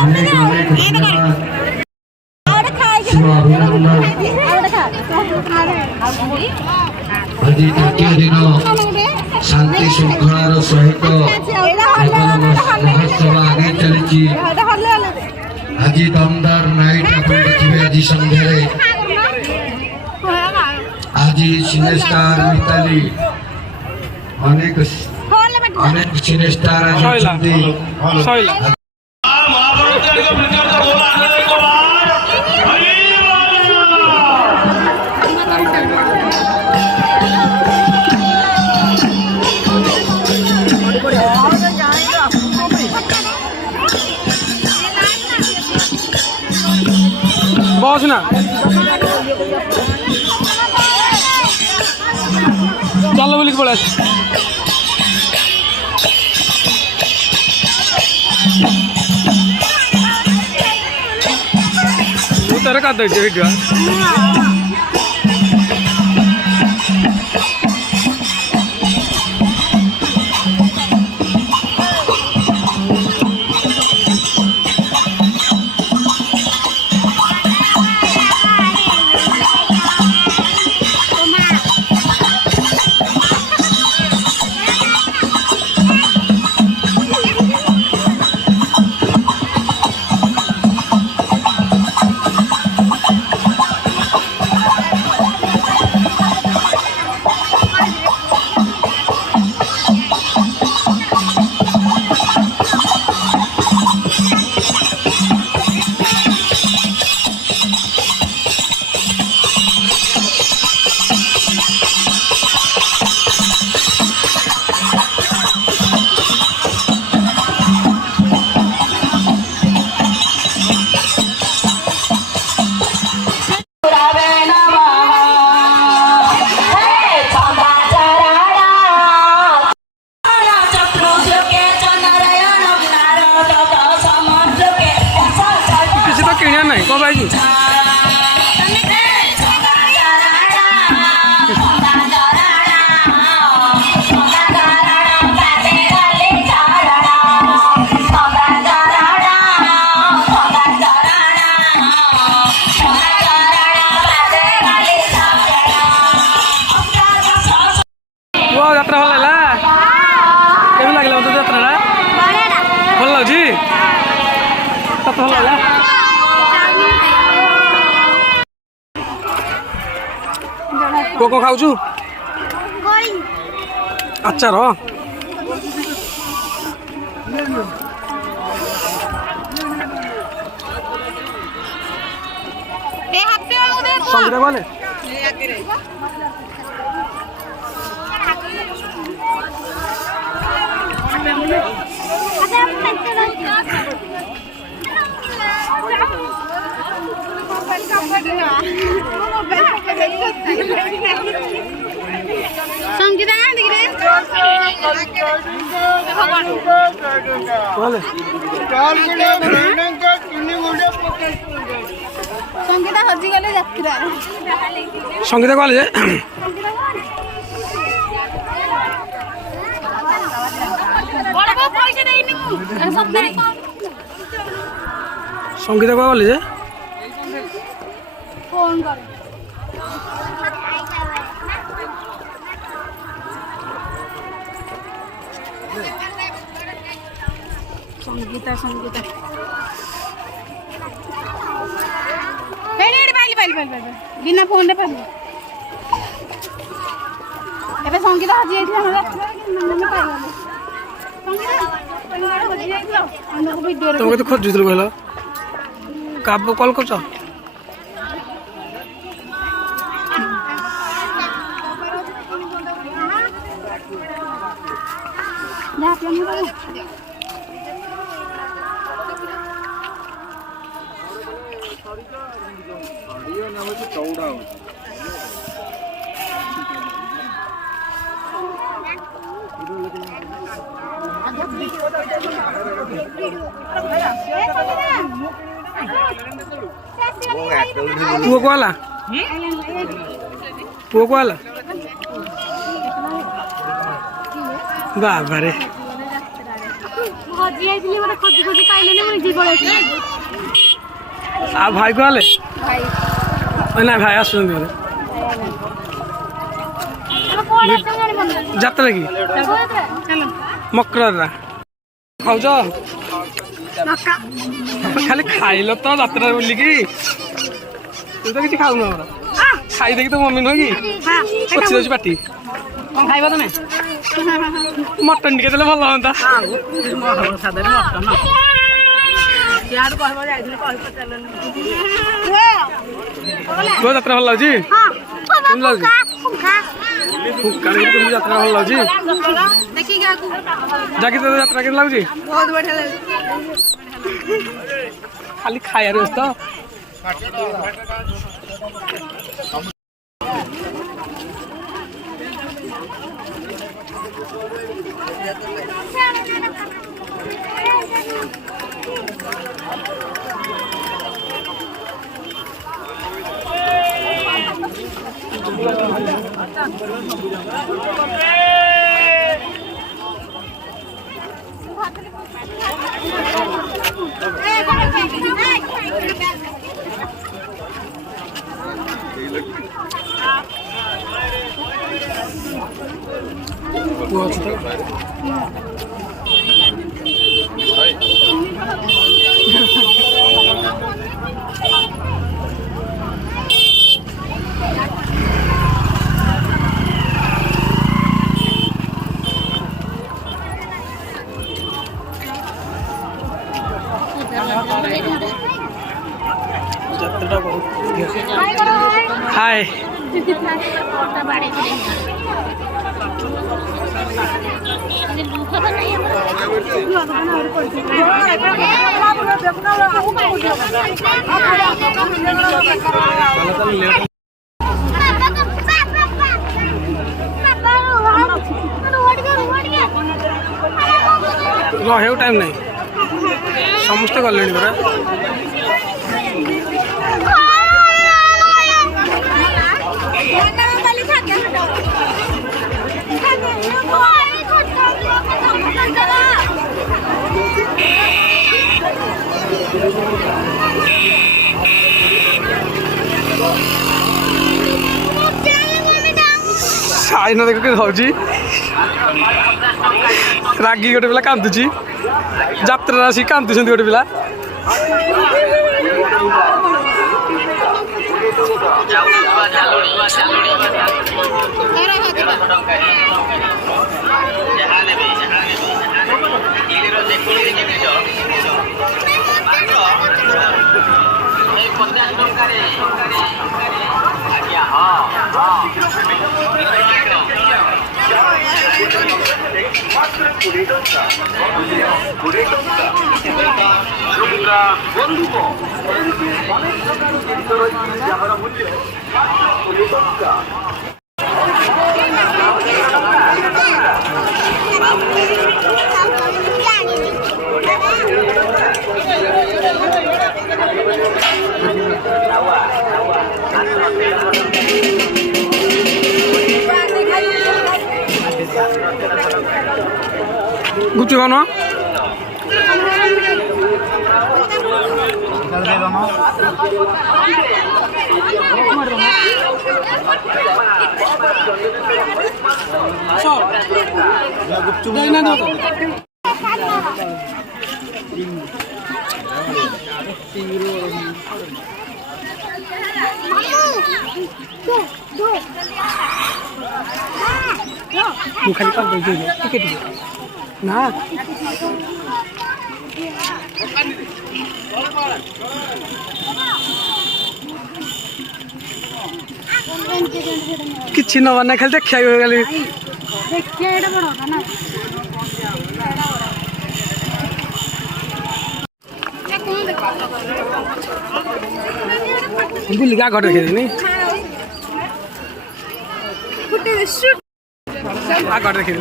অনেক অনেক ধন্যবাদ শুভ অভিনন্দন। ଆଜି ତୃତୀୟ ଦିନ ଶାନ୍ତି ଶୃଙ୍ଖଳାର ସହିତ ମହୋତ୍ସବ ଆଗେଇ ଚାଲିଛି। ଆଜି ଦମଦାର ନାଇଟ୍ ଆପଣ ଦେଖିବେ ଆଜି ସନ୍ଧ୍ୟାରେ। ଆଜି ସିନେଷ୍ଟାର ମିତାଲି ଅନେକ ସିନେଷ୍ଟାର ଆଜି ଅଛନ୍ତି। बस ना चलो बोलिक पड़ा तेरे का दे कब आई यात्रा भल लगा के लगे मत यात्रा भल लगे भल लगा को खाऊ आचार संगीता बोले संगीता संगीता हजी गले यात्रा Sangeeta college Sangeeta college phone कर संगीता संगीता बिना फोन रे पाइल एबे संगीता हजी जाइथिला हमरा मम्मी पाइल संगीता हजी जाइथिला हमको वीडियो रे तुमके तो खोज दिल कहला काब कॉल करछ जा प्लान कर चौड़ा पुओ को आला बाबा रे ହାକି ଯାଇଥିଲି ଗୋଟେ ଖୋଜି ଖୋଜି ପାଇଲେନି ମୁଁ ନିଜେ ପଳେଇଥିଲି। ଆଉ ଭାଇ କୁଆଲେ ଭାଇ ନା ଭାଇ ଆସୁଛନ୍ତି ବୋଧେ ଯାତ୍ରା କି ମକର ଖାଉଛ ଖାଲି ଖାଇଲ ତ ଯାତ୍ରା ବୁଲିକି ତୁ ତ କିଛି ଖାଉନ ଖାଇଦେଇକି ତ ମମି ନୁହଁ କି ପଚି ଯାଉଛି ପାଟି କଣ ଖାଇବ ତମେ? ମଟନ ଟିକେ ଦେଲେ ଭଲ ହୁଅନ୍ତା। ତୋ ଯାତ୍ରା ଭଲ ଲାଗୁଛି କେମିତି ଲାଗୁଛି କେମିତି ଯାତ୍ରା ଭଲ ଲାଗୁଛି ଜାକି ତୋ ଯାତ୍ରା କେମିତି ଲାଗୁଛି ବହୁତ ବଢିଆ ଲାଗୁଛି। ଖାଲି ଖାଇବାର ଅଛି ତ हाय रहे टाइम नहीं समस्ते गले परा साइन देख के खाऊँ रागी गोटे पिला कांदुची जात्रा आसी कांदुଛନ୍ତି गोटे पिला गुच्ची कौन खाली कर दे टिकट ना किसी न बना खाली देखा गली बुली क्या घर देखे घर देखे